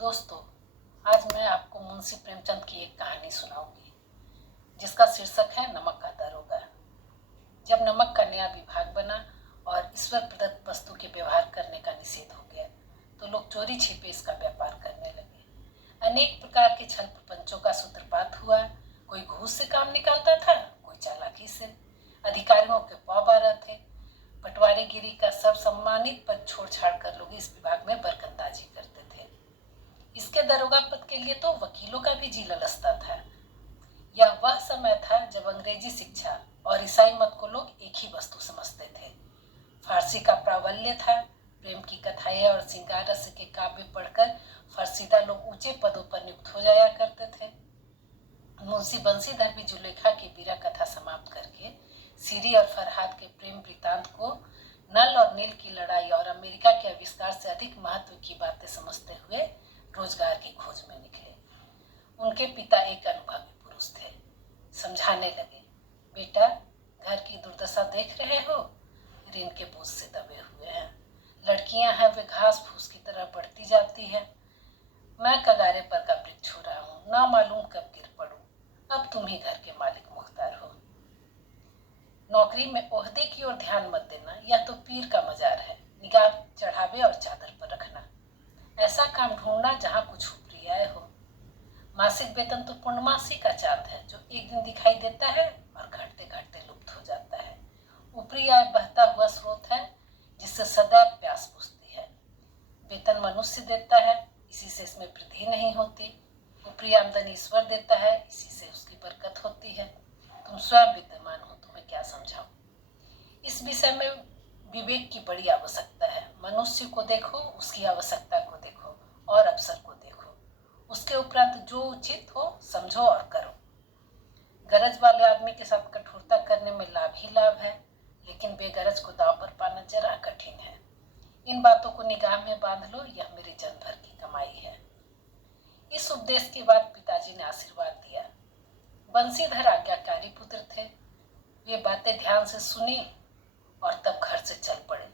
दोस्तों, आज मैं आपको मुंशी प्रेमचंद की एक कहानी सुनाऊंगी जिसका शीर्षक है नमक का दरोगा। जब नमक का नया विभाग बना और ईश्वर प्रदत्त वस्तु के व्यवहार करने का निषेध हो गया तो लोग चोरी छिपे इसका व्यापार करने लगे। अनेक प्रकार के छल प्रपंचों का सूत्रपात हुआ। कोई घूस से काम निकालता था, कोई चालाकी से। अधिकारियों के पौ बारह थे। पटवारीगिरी का सब सम्मानित पद छोड़ छाड़ कर लोग इस विभाग में बरकंदाजी करते थे। इसके दरोगा पद के लिए तो वकीलों का भी जी ललचता था। यह वह समय था जब अंग्रेजी शिक्षा और ईसाई मत को लोग एक ही वस्तु समझते थे। फारसी का प्राबल्य था। प्रेम की कथाएं और श्रृंगार रस के काव्य पढ़कर फरसीदा लोग ऊंचे पदों पर नियुक्त हो जाया करते थे। मुंशी बंसीधर भी जुलेखा की वीरा कथा समाप्त करके सीरी और फरहाद के प्रेम वृतांत को नल और नील की लड़ाई और अमेरिका के आविष्कार से अधिक महत्व की बातें समझते हुए रोजगार की खोज में निकले। उनके पिता एक अनुभवी पुरुष थे। समझाने लगे, बेटा, घर की दुर्दशा देख रहे हो, ऋण के बोझ से दबे हुए हैं। लड़कियां हैं वे घास फूस की तरह बढ़ती जाती है। मैं कगारे पर का वृक्ष हो रहा हूँ, ना मालूम कब गिर पड़ूं। अब तुम ही घर के मालिक मुख्तार हो। नौकरी में ओहदे की ओर ध्यान मत देना, यह तो पीर का मजार है। निगाह चढ़ावे और चादर पर रखना। ऐसा काम ढूंढना जहाँ कुछ ऊपरी आय हो। मासिक वेतन तो पूर्णमासी का चांद है जो एक दिन दिखाई देता है और घटते घटते लुप्त हो जाता है। ऊपरी आय बहता हुआ स्रोत है जिससे सदैव प्यास बुझती है। वेतन मनुष्य देता है, इसी से इसमें वृद्धि नहीं होती। ऊपरी आमदनी ईश्वर देता है, इसी से उसकी बरकत होती है। तुम स्वयं विद्यमान हो, तुम्हें क्या समझाऊं। इस विषय में विवेक की बड़ी आवश्यकता है। मनुष्य को देखो, उसकी आवश्यकता को देखो और अवसर को देखो। उसके उपरांत जो उचित हो समझो और करो। गरज वाले आदमी के साथ कठोरता करने में लाभ ही लाभ है, लेकिन बेगरज को दांव पर पाना जरा कठिन है। इन बातों को निगाह में बांध लो, यह मेरी जन्म भर की कमाई है। इस उपदेश के बाद पिताजी ने आशीर्वाद दिया। बंसीधर आज्ञाकारी पुत्र थे। वे बातें ध्यान से सुनी और तब घर से चल पड़े।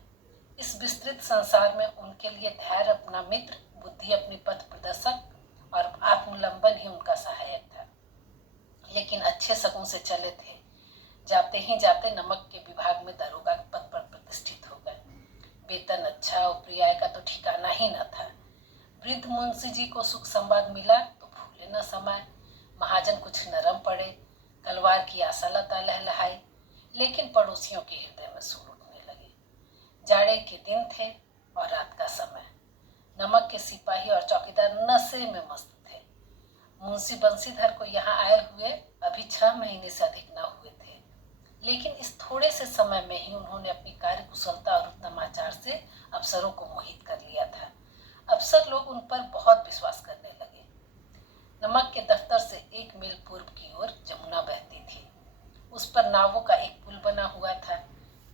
इस विस्तृत संसार में उनके लिए धैर्य अपना मित्र, बुद्धि अपनी पथ प्रदर्शक और आत्मलंबन ही उनका सहायक था। लेकिन अच्छे शगुन से चले थे। जाते ही जाते नमक के विभाग में दरोगा पद पर प्रतिष्ठित हो गए। वेतन अच्छा, ऊपरी आय का तो ठिकाना ही न था। वृद्ध मुंशी जी को सुख संवाद मिला तो भूले न समाये। महाजन कुछ नरम पड़े, तलवार की आशा लता लहलहाई, लेकिन पड़ोसियों के हृदय में सूर उठने लगे। जाड़े के दिन थे और रात का समय। नमक के सिपाही और चौकीदार नशे में मस्त थे। मुंशी बंसीधर को यहाँ आए हुए अभी 6 महीने से अधिक न हुए थे, लेकिन इस थोड़े से समय में ही उन्होंने अपनी कार्य कुशलता और उत्तम आचार से अफसरों को मोहित कर लिया था। अफसर लोग उन पर बहुत विश्वास करने लगे। नमक के दफ्तर से 1 मील पूर्व की ओर जमुना बहती थी। उस पर नावों का एक पुल बना हुआ था।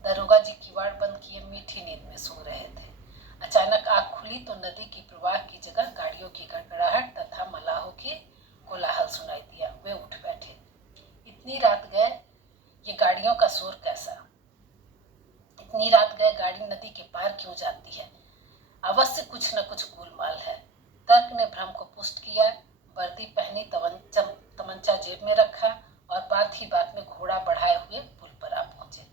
दरोगा जी किवाड़ बंद किए मीठी नींद में सो रहे थे। अचानक आँख खुली तो नदी की प्रवाह की जगह गाड़ियों की गड़गड़ाहट तथा मलाहों के कोलाहल सुनाई दिया। वे उठ बैठे। इतनी रात गए, ये गाड़ियों का शोर कैसा। इतनी रात गए गाड़ी नदी के पार क्यों जाती है। अवश्य कुछ न कुछ गोलमाल है। तर्क ने भ्रम को पुष्ट किया। वर्दी पहनी, तमंचा जेब में रखा और बात ही बात में घोड़ा बढ़ाए हुए पुल पर आ पहुंचे।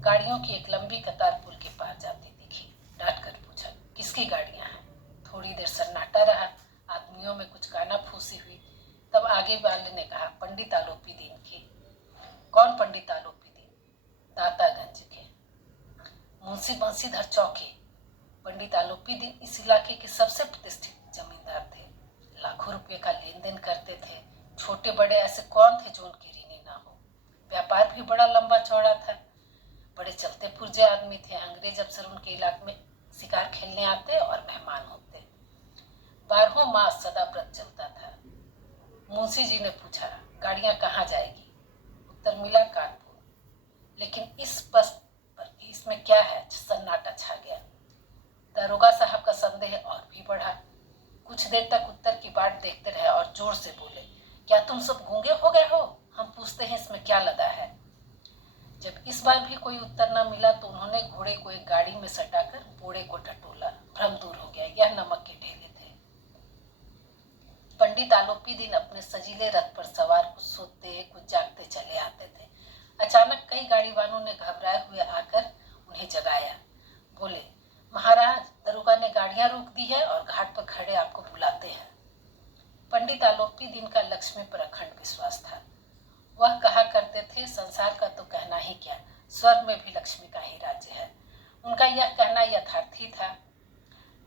गाड़ियों की एक लंबी कतार पुल के पार जाती दिखी। डांट कर पूछा, किसकी गाड़ियां हैं। थोड़ी देर सन्नाटा रहा। आदमियों में कुछ कानाफूसी हुई। तब आगे वाले ने कहा, पंडित आलोपी दीन की। कौन पंडित आलोपी दीन। दातागंज के। मुंशी बंसीधर चौके। पंडित आलोपी दीन इस इलाके के सबसे प्रतिष्ठित जमींदार थे। लाखों रुपये का लेन देन करते थे। छोटे बड़े ऐसे कौन थे जो उनके ऋणी ना हो। व्यापार भी बड़ा लंबा चौड़ा था। बड़े चलते पुर्जे आदमी थे। अंग्रेज अफसर उनके इलाके में शिकार खेलने आते और मेहमान होते। 12 मास सदा व्रत चलता था। मुंशी जी ने पूछा, गाड़ियां कहाँ जाएगी। उत्तर मिला, कानपुर। लेकिन इस बस पर इसमें क्या है। सन्नाटा छा गया। दरोगा साहब का संदेह और भी बढ़ा। कुछ देर तक उत्तर की बाट देखते रहे और जोर से बोले, क्या तुम सब गूंगे हो गए हो। हम पूछते हैं इसमें क्या लदा है। जब इस बार भी कोई उत्तर न मिला तो उन्होंने घोड़े को एक गाड़ी में सटाकर बोड़े को टटोला। भ्रम दूर हो गया, यह नमक के ढेले थे। पंडित आलोपी दिन अपने सजीले रथ पर सवार कुछ सोते कुछ जागते चले आते थे। अचानक कई गाड़ी वालों ने घबराए हुए आकर उन्हें जगाया। बोले, महाराज, दरोगा ने गाड़ियां रोक दी है और घाट पर खड़े आपको बुलाते हैं। पंडित आलोपी दिन का लक्ष्मी पर अखंड विश्वास था। वह कहा करते थे, संसार का तो कहना ही क्या, स्वर्ग में भी लक्ष्मी का ही राज्य है। उनका यह कहना यथार्थी था।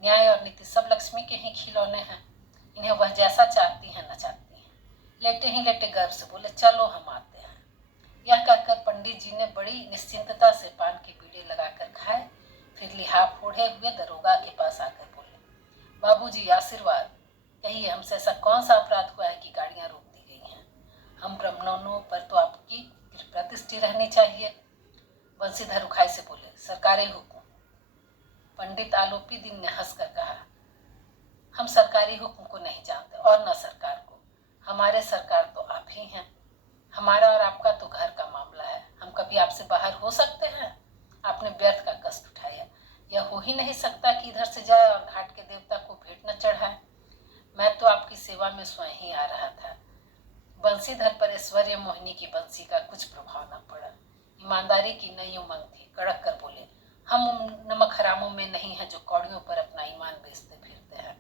न्याय और नीति सब लक्ष्मी के ही खिलौने हैं। इन्हें वह जैसा चाहती है नचाती है। लेटे ही लेटे गर्व से बोले, चलो हम आते हैं। यह कहकर पंडित जी ने बड़ी निश्चिंतता से पान के बीड़े लगाकर खाए। फिर लिहाफ ओढ़े हुए दरोगा के पास आकर बोले, बाबूजी आशीर्वाद, कहिए हमसे ऐसा कौन सा अपराध हुआ है कि गाड़ियां रोक दी गई हैं? हम ब्राह्मणों पर तो आपकी कृपा दृष्टि रहनी चाहिए। बंसीधर रुखाई से बोले, सरकारी हुक्म। पंडित आलोपी दिन ने हंसकर कहा, हम सरकारी हुक्म को नहीं जानते और न सरकार को। हमारे सरकार तो आप ही हैं। हमारा और आपका तो घर का मामला है। हम कभी आपसे बाहर हो सकते हैं? आपने व्यर्थ का कष्ट उठाया। यह हो ही नहीं सकता कि इधर से जाए और घाट के देवता को भेंट न चढ़ाए। मैं तो आपकी सेवा में स्वयं ही आ रहा था। बंसीधर पर ऐश्वर्य मोहिनी की बंसी का कुछ प्रभाव न पड़ा। ईमानदारी की नई उमंग थी। कड़क कर बोले, हम उन नमक हरामों में नहीं हैं जो कौड़ियों पर अपना ईमान बेचते फिरते हैं।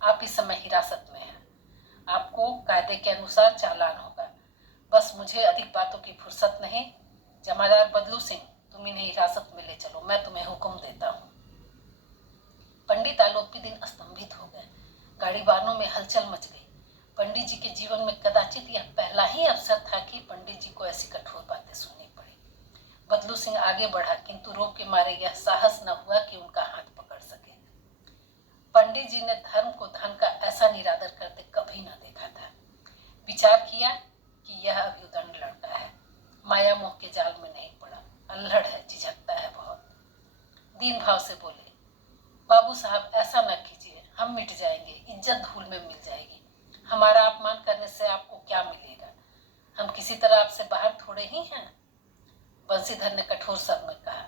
आप इस समय हिरासत में हैं। आपको कायदे के अनुसार चालान होगा। बस मुझे अधिक बातों की फुर्सत नहीं। जमादार बदलू सिंह, तुम इन्हें हिरासत में ले चलो, मैं तुम्हें हुक्म देता हूँ। पंडित आलोपी दिन स्तंभित हो गए। गाड़ी वालों में हलचल मच गई। पंडित जी के जीवन में कदाचित यह पहला ही अवसर था कि पंडित जी को ऐसी कठोर बातें सुननी पड़ी। बदलू सिंह आगे बढ़ा, किंतु रोग के मारे यह साहस न हुआ कि उनका हाथ पकड़ सके। पंडित जी ने धर्म को धन का ऐसा निरादर करते कभी न देखा था। विचार किया कि यह अभ्युदंड लड़का है, माया मोह के जाल में नहीं पड़ा, अल्हड़ है, झिझकता है बहुत। दीन भाव से बोले, बाबू साहब ऐसा न कीजिए, हम मिट जाएंगे, इज्जत धूल में मिल जाएगी। हमारा अपमान करने से आपको क्या मिलेगा? हम किसी तरह आपसे बाहर थोड़े ही हैं। बंसीधर ने कठोर स्वर में कहा,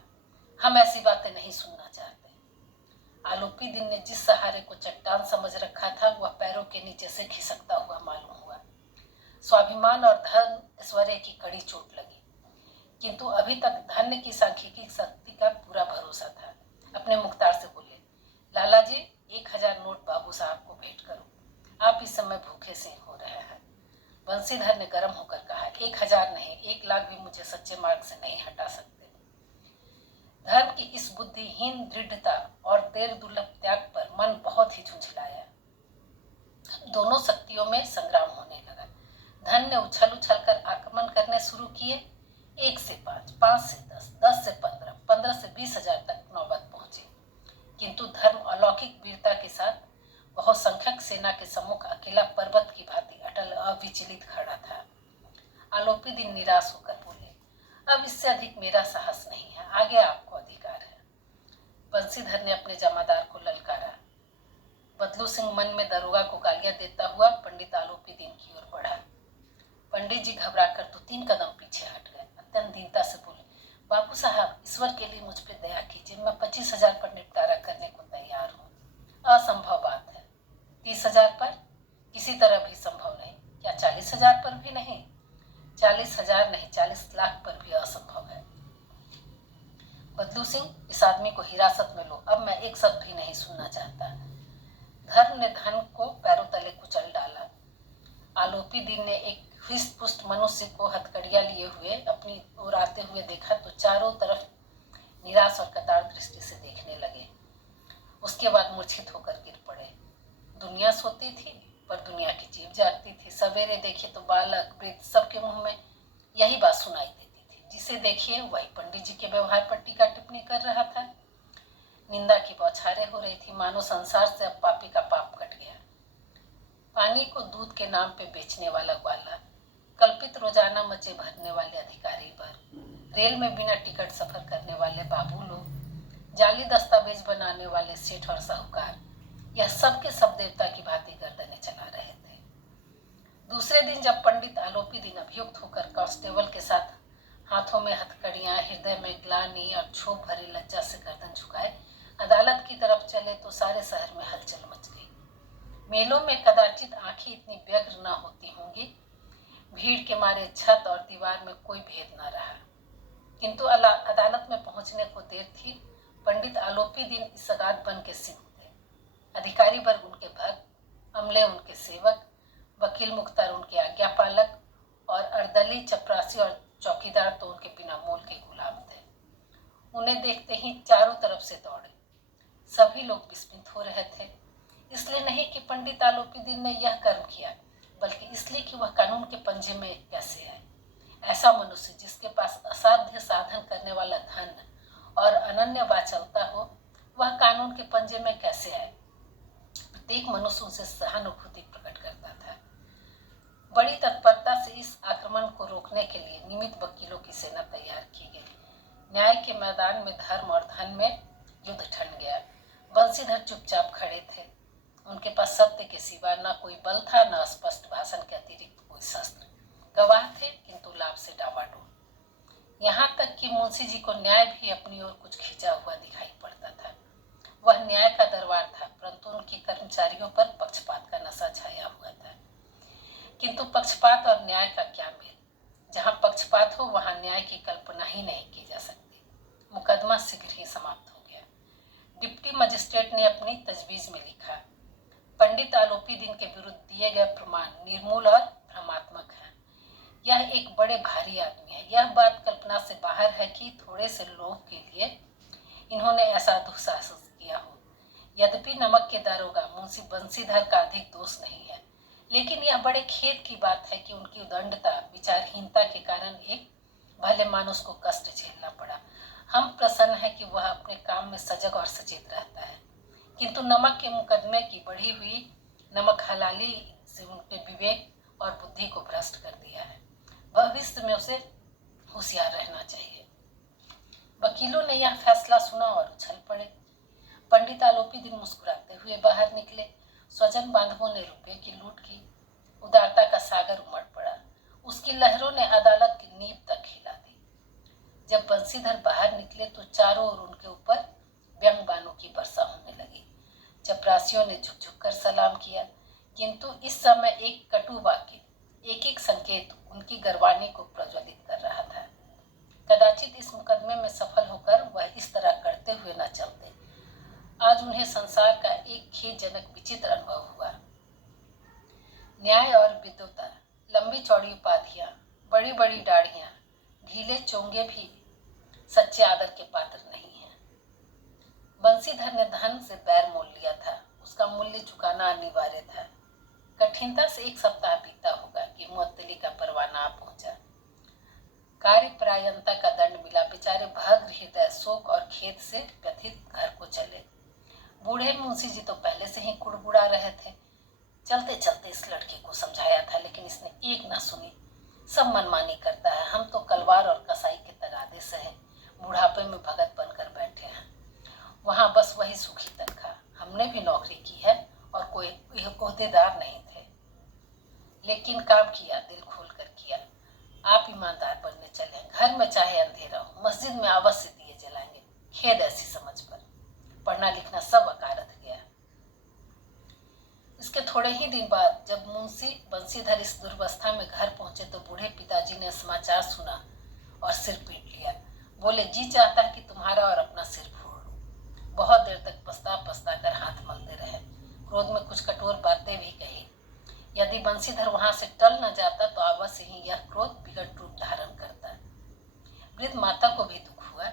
हम ऐसी बातें नहीं सुनना चाहते। आलोपी दिन ने जिस सहारे को चट्टान समझ रखा था वह पैरों के नीचे से खिसकता हुआ मालूम हुआ। स्वाभिमान और धन ऐश्वर्य की कड़ी चोट लगी, किंतु अभी तक धन्य की सांख्यिकी शक्ति का पूरा भरोसा था। अपने मुख्तार से बोले, लाला जी, 1000 नोट बाबू साहब को भेंट करो। आप इस समय भूखे से हो रहे हैं। बंसीधर ने गर्म होकर कहा, 1000 नहीं, 1 लाख भी मुझे सच्चे मार्ग से नहीं हटा सकते। धर्म की इस बुद्धिहीन दृढ़ता और देर दुर्लभ त्याग पर मन बहुत ही झुंझलाया। दोनों शक्तियों में संग्राम होने लगा। धन ने उछल उछल कर आक्रमण करने शुरू किए। 1 से 5, 5 से 10, 10 से 15, 15 से 20,000 तक नौबत पहुंची, किंतु धर्म अलौकिक वीरता के साथ बहुसंख्यक सेना के सम्मुख अकेला पर्वत की भांति अटल अविचलित खड़ा था। आलोपी दिन निराश होकर बोले, अब इससे अधिक मेरा साहस नहीं है, आगे आपको अधिकार है। बंसीधर ने अपने जमादार को ललकारा। बदलू सिंह मन में दरोगा को गालियां देता हुआ पंडित आलोपी दिन की ओर बढ़ा। पंडित जी घबराकर तो 3 कदम पीछे हट गए। अत्यंत दीनता से बोले, बाबू साहब, ईश्वर के लिए मुझ पर दया कीजिए, मैं 25,000 पर निपटारा करने को तैयार हूँ। असंभव बात है। 30,000 पर? किसी तरह भी संभव नहीं। क्या 40,000 पर भी नहीं? 40,000 नहीं, 40 लाख पर भी असंभव है। बदलू सिंह, इस आदमी को हिरासत में लो, अब मैं एक शब्द भी नहीं सुनना चाहता। धर्म ने धन को पैरों तले कुचल डाला। आलोपी दिन ने एक हृष्ट पुष्ट मनुष्य को हथकड़ियां लिए हुए अपनी ओर आते हुए देखा तो चारों तरफ निराश और कतार दृष्टि से देखने लगे। उसके बाद मूर्छित होकर गिर पड़े। दुनिया सोती थी पर दुनिया की जीभ जागती थी। सवेरे देखे तो बालक वृद्ध सबके मुंह में यही बात सुनाई देती थी, जिसे देखिए वही पंडित जी के व्यवहार पर टीका टिप्पणी कर रहा था। निंदा की बौछारें हो रही थी, मानो संसार से अब पापी का पाप कट गया। पानी को दूध के नाम पे बेचने वाला ग्वाला, कल्पित रोजाना मचे भरने वाले अधिकारी वर्ग, रेल में बिना टिकट सफर करने वाले बाबू लोग, जाली दस्तावेज बनाने वाले सेठ और साहूकार, यह सब के सब देवता की भांति गर्दनें चला रहे थे। दूसरे दिन जब पंडित आलोपी दिन अभियुक्त होकर कांस्टेबल के साथ हाथों में हथकड़ियां, हृदय में ग्लानि और क्षोभ भरी लज्जा से गर्दन झुकाए अदालत की तरफ चले तो सारे शहर में हलचल मच गई। मेलों में कदाचित आंखें इतनी व्यग्र न होती होंगी, भीड़ के मारे छत और दीवार में कोई भेद न रहा। किंतु अदालत में पहुंचने को देर थी। पंडित आलोपी दिन इस सगात बन के सिंह थे। अधिकारी वर्ग उनके भक्त, अमले उनके सेवक, वकील मुख्तार उनके आज्ञापालक और अर्दली, चपरासी और चौकीदार तो उनके बिना मोल के गुलाम थे। उन्हें देखते ही चारों तरफ से दौड़े। सभी लोग विस्मित हो रहे थे, इसलिए नहीं कि पंडित आलोपी दिन ने यह कर्म किया, बल्कि इसलिए कि वह कानून के पंजे में कैसे है। ऐसा मनुष्य जिसके पास असाध्य साधन करने वाला धन और अनन्य वाचालता हो, वह कानून के पंजे में कैसे आए। प्रत्येक मनुष्य उनसे सहानुभूति प्रकट करता था। बड़ी तत्परता से इस आक्रमण को रोकने के लिए नियमित वकीलों की सेना तैयार की गई। न्याय के मैदान में धर्म और धन में युद्ध ठन गया। बंसीधर चुपचाप खड़े थे। उनके पास सत्य के सिवा न कोई बल था, न स्पष्ट भाषण के अतिरिक्त कोई शस्त्र। गवाह थे, किंतु लाभ से डावाडोल। यहाँ तक कि मुंशी जी को न्याय भी अपनी ओर कुछ खींचा हुआ दिखाई पड़ता था। वह न्याय का दरबार था, परंतु उनके कर्मचारियों पर पक्षपात का नशा छाया हुआ था। किंतु पक्षपात और न्याय का क्या मेल। जहाँ पक्षपात हो वहाँ न्याय की कल्पना ही नहीं की जा सकती। मुकदमा शीघ्र ही समाप्त हो गया। डिप्टी मजिस्ट्रेट ने अपनी तजवीज में लिखा, पंडित आलोपी दिन के विरुद्ध दिए गए प्रमाण निर्मूल और भ्रमात्मक है। यह एक बड़े भारी आदमी है। यह बात कल्पना से बाहर है कि थोड़े से लोभ के लिए इन्होंने ऐसा दुस्साहस किया हो। यद्यपि नमक के दारोगा मुंशी बंसीधर का अधिक दोष नहीं है, लेकिन यह बड़े खेद की बात है कि उनकी उदंडता, विचारहीनता के कारण एक भले मानुष को कष्ट झेलना पड़ा। हम प्रसन्न हैं कि वह अपने काम में सजग और सचेत रहता है, किंतु नमक के मुकदमे की बढ़ी हुई नमक हलाली से उनके विवेक और बुद्धि को भ्रष्ट कर दिया है। भविष्य में उसे होशियार रहना चाहिए। वकीलों ने यह फैसला सुना और उछल पड़े। पंडित आलोपी दिन मुस्कुराते हुए बाहर निकले। स्वजन बांधवों ने रुपये की लूट की। उदारता का सागर उमड़ पड़ा। उसकी लहरों ने अदालत की नींव तक हिला दी। जब बंसीधर बाहर निकले तो चारों ओर उनके ऊपर व्यंग बाणों की वर्षा होने लगी। चपरासियों ने झुक झुक कर सलाम किया, किंतु इस समय एक कटु वाक्य, एक एक संकेत उनकी गर्वाणी को प्रज्वलित कर रहा था। कदाचित इस मुकदमे में सफल होकर वह इस तरह करते हुए न चलते। आज उन्हें संसार का एक खेदजनक विचित्र अनुभव हुआ। न्याय और विद्वता, लंबी चौड़ी उपाधियां, बड़ी बड़ी दाढ़ियां, ढीले चोंगे भी सच्चे आदर के पात्र नहीं हैं। बंसीधर ने धन से बैर मोल लिया था। उसका मूल्य चुकाना अनिवार्य था। कठिनता से एक सप्ताह बीता होगा कि मुअत्तली का परवाना आ पहुंचा। कार्यपरायणता का दंड मिला। बेचारे भग्न हृदय, शोक और खेद से व्यथित घर को चले। बूढ़े मुंशी जी तो पहले से ही कुड़बुड़ा रहे थे। चलते चलते इस लड़के को समझाया था, लेकिन इसने एक ना सुनी। सब मनमानी करता है। हम तो कलवार और कसाई के तगादे से हैं, बुढ़ापे में भगत बनकर बैठे हैं। वहाँ बस वही सुखी तनख्वाह। हमने भी नौकरी की है और कोई ओहदेदार नहीं थे, लेकिन काम किया, दिल खोल कर किया। आप ईमानदार बनने चले। घर में चाहे अंधेरा हो, मस्जिद में अवश्य दिए जलाएंगे। खेद ऐसी समझ पर। पढ़ना लिखना सब अकारथ गया। इसके थोड़े ही दिन बाद जब मुंशी बंसीधर इस दुर्वस्था में घर पहुंचे तो बूढ़े पिताजी ने समाचार सुना और सिर पीट लिया। बोले, जी चाहता है कि तुम्हारा और अपना सिर फोड़ लूं। बहुत देर तक पछता पछता कर हाथ मलते रहे। क्रोध में कुछ कठोर बातें भी कही। यदि बंसीधर वहां से टल न जाता तो अवश्य ही यह क्रोध विकट रूप धारण करता। वृद्ध माता को भी दुख हुआ।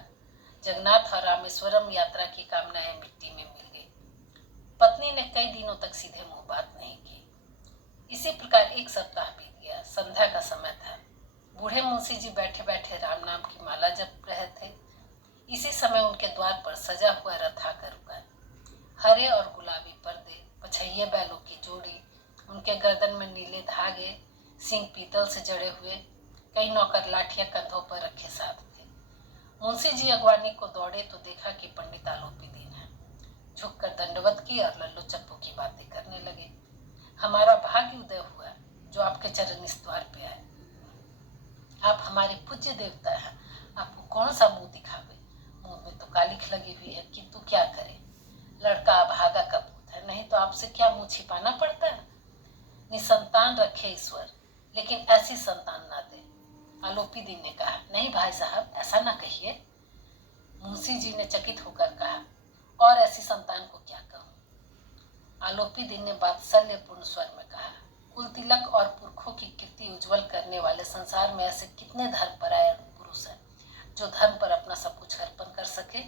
जगन्नाथ और रामेश्वरम यात्रा की कामनाएं मिट्टी में मिल गई। पत्नी ने कई दिनों तक सीधे मुंह बात नहीं की। इसी प्रकार एक सप्ताह बीत गया। संध्या का समय था। बूढ़े मुंशी जी बैठे बैठे राम नाम की माला जप रहे थे। इसी समय उनके द्वार पर सजा हुआ रथ आकर रुका। हरे और गुलाबी पर्दे, पछैये बैलों की जोड़ी, उनके गर्दन में नीले धागे, सींग पीतल से जड़े हुए, कई नौकर लाठियां कंधों पर रखे साथ थे। मुंशी जी अगवानी को दौड़े तो देखा कि पंडित आलोपी दिन है। झुककर दंडवत की और लल्लू चप्पू की बातें करने लगे। हमारा भाग्य उदय हुआ जो आपके चरण इस द्वार पे आए। आप हमारे पूज्य देवता हैं। आपको कौन सा मुंह दिखावे। मुंह में तो कालिख लगी हुई है, किंतु क्या करे। लड़का अभागा का पूत है, नहीं तो आपसे क्या मुंह छिपाना पड़ता है? निसंतान रखे ईश्वर, लेकिन ऐसी संतान ना दे। आलोपी दीन ने कहा, नहीं भाई साहब, ऐसा ना कहिए। मुंशी जी ने चकित होकर कहा, और ऐसी संतान को क्या कहूँ? आलोपी दीन ने वात्सल्यपूर्ण स्वर में कहा, कुल तिलक और पुरखों की कीर्ति उज्जवल करने वाले संसार में ऐसे कितने धर्मपरायण पुरुष हैं जो धर्म पर अपना सब कुछ अर्पण कर सके?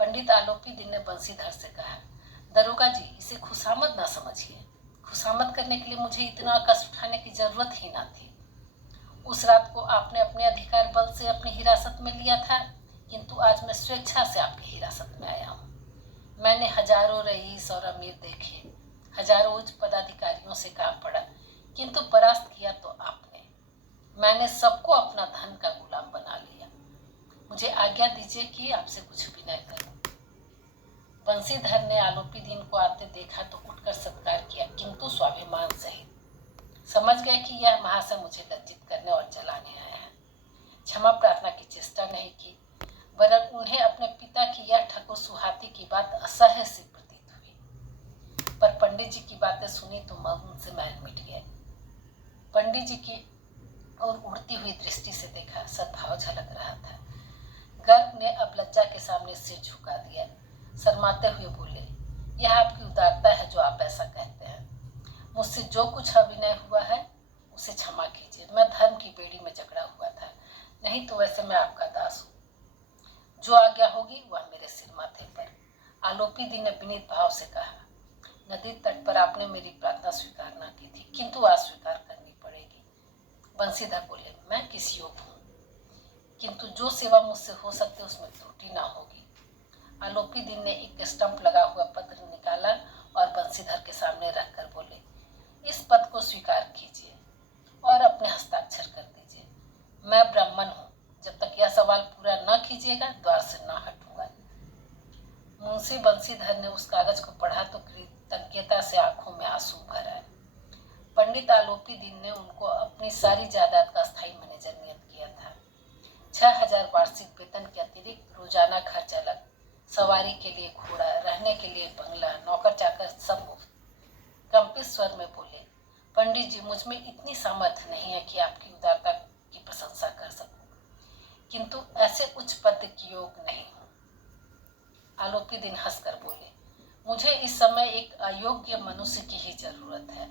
पंडित आलोपी दीन ने बंसीधर से कहा, दरोगा जी, इसे खुशामद ना समझिए। खुशामद करने के लिए मुझे इतना कष्ट उठाने की जरूरत ही ना थी। उस रात को आपने अपने अधिकार बल से अपनी हिरासत में लिया था, किंतु आज मैं स्वेच्छा से आपकी हिरासत में आया हूँ। मैंने हजारों रईस और अमीर देखे, हजारों उच्च पदाधिकारियों से काम पड़ा, किंतु परास्त किया तो आपने। मैंने सबको अपना धन का गुलाम बना लिया। मुझे आज्ञा दीजिए कि आपसे कुछ विनय करूं। बंसीधर ने आलोपी दीन को आते देखा तो उठकर सत्कार किया, किंतु स्वाभिमान सहित। समझ गए कि यह महाशय मुझे लज्जित करने और जलाने आया है। क्षमा प्रार्थना की चेष्टा नहीं की, वरन उन्हें अपने पिता की यह ठकुर सुहाती की बात असह्य सी प्रतीत हुई। पर पंडित जी की बातें सुनी तो मन से मैल मिट गए। पंडित जी की और उड़ती हुई दृष्टि से देखा, सद्भाव झलक रहा था। गर्ग ने अब लज्जा के सामने सिर झुका दिया, शर्माते हुए बोले, यह आपकी उदारता है जो आप ऐसा कहते हैं। मुझसे जो कुछ अभिनय हुआ है उसे क्षमा कीजिए। मैं धर्म की बेड़ी में जकड़ा हुआ था, नहीं तो वैसे मैं आपका दास हूँ। जो आज्ञा होगी वह मेरे सिर माथे पर। आलोपी दीन ने विनीत भाव से कहा, नदी तट पर आपने मेरी प्रार्थना स्वीकार न की थी, किंतु आज स्वीकार करनी पड़ेगी। बंसीधर बोले, मैं किस योग हूँ, किंतु जो सेवा मुझसे हो सकती उसमें त्रुटि ना होगी। आलोपी दीन ने एक स्टंप लगा हुआ पत्र निकाला और बंसीधर के सामने रखकर बोले, इस पद को स्वीकार कीजिए और अपने हस्ताक्षर कर दीजिए। मैं ब्राह्मण हूँ, जब तक यह सवाल पूरा न कीजिएगा द्वार से न हटूंगा। मुंशी बंसीधर ने उस कागज को पढ़ा तो कृतज्ञता से आंखों में आंसू भर आए। पंडित आलोपी दीन ने उनको अपनी सारी जायदाद का स्थायी मैनेजर नियुक्त किया था। 6,000 वार्षिक वेतन के अतिरिक्त रोजाना खर्च अलग, सवारी के लिए घोड़ा, रहने के लिए बंगला, नौकर चाकर सब मुफ्त। कंपित स्वर में बोले, पंडित जी, मुझ में इतनी सामर्थ्य नहीं है कि आपकी उदारता की प्रशंसा कर सकूं, किंतु ऐसे उच्च पद की योग नहीं हूं। आलोपी दीन हंसकर बोले, मुझे इस समय एक अयोग्य मनुष्य की ही जरूरत है।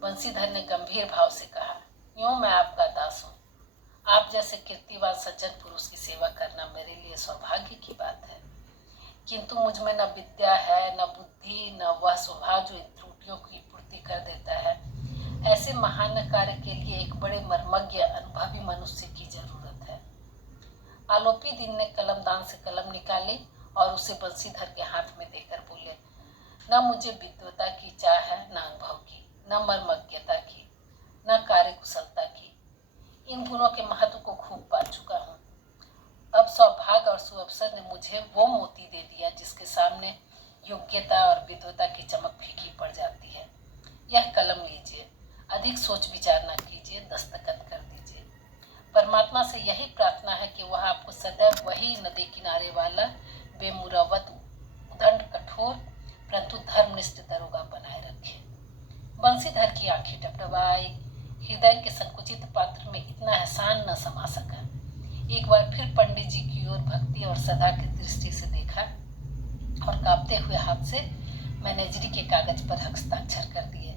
बंसीधर ने गंभीर भाव से कहा, यूं मैं आपका दास हूँ। आप जैसे कीर्तिवान सज्जन पुरुष की सेवा करना मेरे लिए सौभाग्य की बात है, किंतु मुझ में न विद्या है, न बुद्धि, न वह स्वभाव जो इन त्रुटियों की पूर्ति कर देता है। ऐसे महान कार्य के लिए एक बड़े मर्मज्ञ अनुभवी मनुष्य की जरूरत है। आलोपी दीन ने कलमदान से कलम निकाली और उसे बंसीधर के हाथ में देकर बोले, न मुझे विद्वता की चाह है, न अनुभव की, न मर्मज्ञता की, न कार्यकुशलता की। इन गुणों के महत्व को खूब पा चुका हूँ। अब सौभाग्य और सुअवसर ने मुझे वो मोती दे दिया जिसके सामने योग्यता और विद्वता की चमक फीकी पड़ जाती है। यह कलम लीजिए, अधिक सोच विचार न कीजिए, दस्तखत कर दीजिए। परमात्मा से यही प्रार्थना है कि वह आपको सदैव वही नदी किनारे वाला बेमुरवत, उदंड, कठोर परंतु धर्मनिष्ठ दरोगा बनाए रखे। बंसीधर की आंखें टपटपाई, हृदय के संकुचित पात्र में इतना एहसान न समा सका। एक बार फिर पंडित जी की ओर भक्ति और सदा की दृष्टि से देखा और कांपते हुए हाथ से मैनेजरी के कागज पर हस्ताक्षर कर दिए।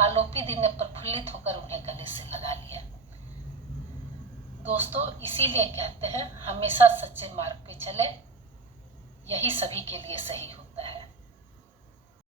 आलोपी दीन ने प्रफुल्लित होकर उन्हें गले से लगा लिया। दोस्तों, इसीलिए कहते हैं हमेशा सच्चे मार्ग पे चले, यही सभी के लिए सही होता है।